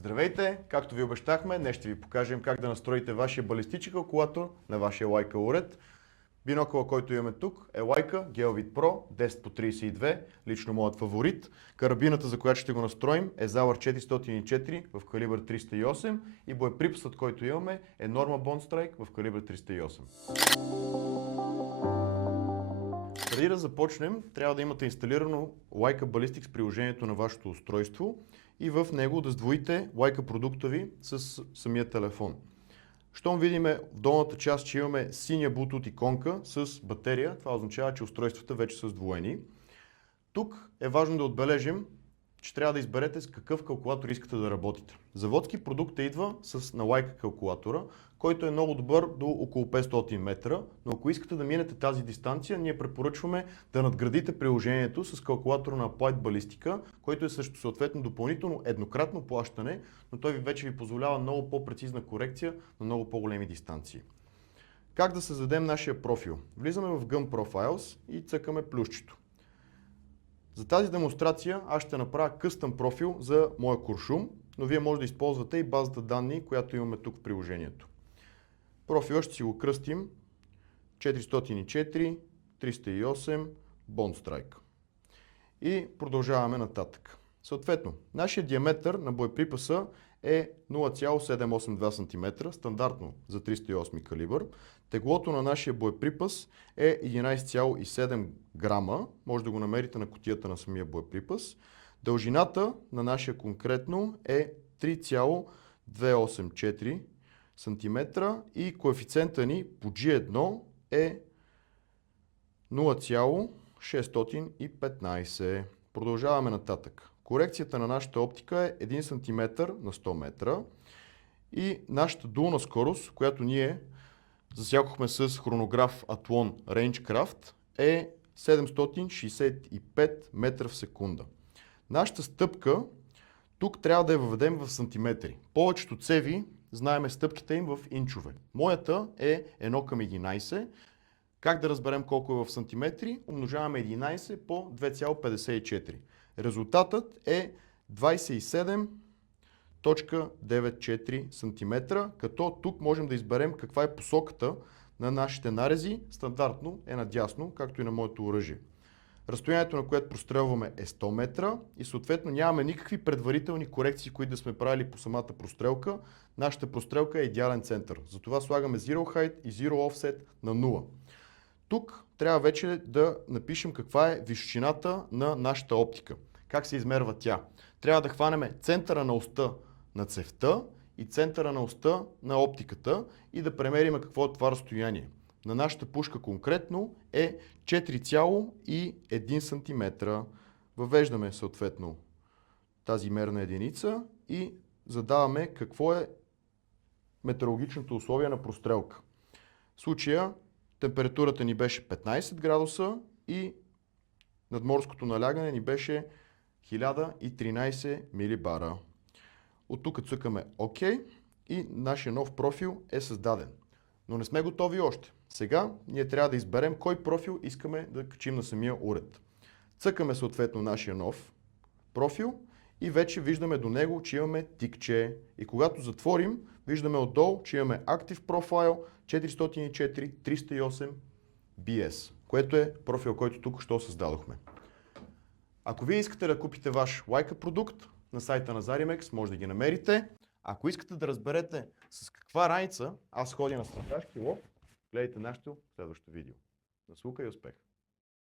Здравейте! Както ви обещахме, днес ще ви покажем как да настроите вашия балистически калкулатор на вашия Leica уред. Бинокъла, който имаме тук, е Leica GeoVid Pro 10x32, лично моят фаворит. Карабината, за която ще го настроим, е Zauer 404 в калибър 308 и боеприпасът, който имаме, е Norma Bond Strike в калибър 308. Преди да започнем, трябва да имате инсталирано Leica Ballistics приложението на вашето устройство и в него да сдвоите Leica продукта ви с самия телефон. Щом видим в долната част, че имаме синя Bluetooth иконка с батерия, това означава, че устройствата вече са сдвоени. Тук е важно да отбележим, че трябва да изберете с какъв калкулатор искате да работите. Заводски продукт идва на Leica калкулатора, който е много добър до около 500 метра, но ако искате да минете тази дистанция, ние препоръчваме да надградите приложението с калкулатора на Applied Ballistica, който е също съответно допълнително еднократно плащане, но той вече ви позволява много по-прецизна корекция на много по-големи дистанции. Как да създадем нашия профил? Влизаме в Gun Profiles и цъкаме плюсчето. За тази демонстрация аз ще направя къстъм профил за моя куршум, но вие може да използвате и базата данни, която имаме тук в приложението. Профила ще си го кръстим 404 308 Bond Strike. И продължаваме нататък. Съответно, нашия диаметър на боеприпаса е 0,782 см, стандартно за 308 калибър. Теглото на нашия боеприпас е 11,7 грама, може да го намерите на кутията на самия боеприпас. Дължината на нашия конкретно е 3,284 см и коефициента ни по G1 е 0,615. Продължаваме нататък. Корекцията на нашата оптика е 1 см на 100 метра и нашата дулна скорост, която ние засякохме с хронограф Athlon Rangecraft, е 765 метра в секунда. Нашата стъпка тук трябва да я въведем в сантиметри. Повечето цеви знаеме стъпките им в инчове. Моята е 1:11. Как да разберем колко е в сантиметри? Умножаваме 11 по 2,54. Резултатът е 27,94 см, като тук можем да изберем каква е посоката на нашите нарези. Стандартно е надясно, както и на моето оръжие. Разстоянието, на което прострелваме, е 100 метра и съответно нямаме никакви предварителни корекции, които да сме правили по самата прострелка. Нашата прострелка е идеален център. Затова слагаме Zero Height и Zero Offset на 0. Тук трябва вече да напишем каква е височината на нашата оптика. Как се измерва тя? Трябва да хванем центъра на оста на цевта и центъра на оста на оптиката и да премерим какво е това разстояние. На нашата пушка конкретно е 4,1 см. Въвеждаме съответно тази мерна единица и задаваме какво е метеорологичното условие на прострелка. В случая температурата ни беше 15 градуса и надморското налягане ни беше 1013 милибара. От тук цъкаме ОК и нашия нов профил е създаден. Но не сме готови още. Сега ние трябва да изберем кой профил искаме да качим на самия уред. Цъкаме съответно нашия нов профил и вече виждаме до него, че имаме тикче. И когато затворим, виждаме отдолу, че имаме Active Profile 404 308 BS, което е профил, който тук що създадохме. Ако вие искате да купите ваш Leica продукт на сайта на Zarimex, може да ги намерите. Ако искате да разберете с каква раница аз ходя на стрелкашки лов, гледайте нашето следващо видео. Наслука и успех!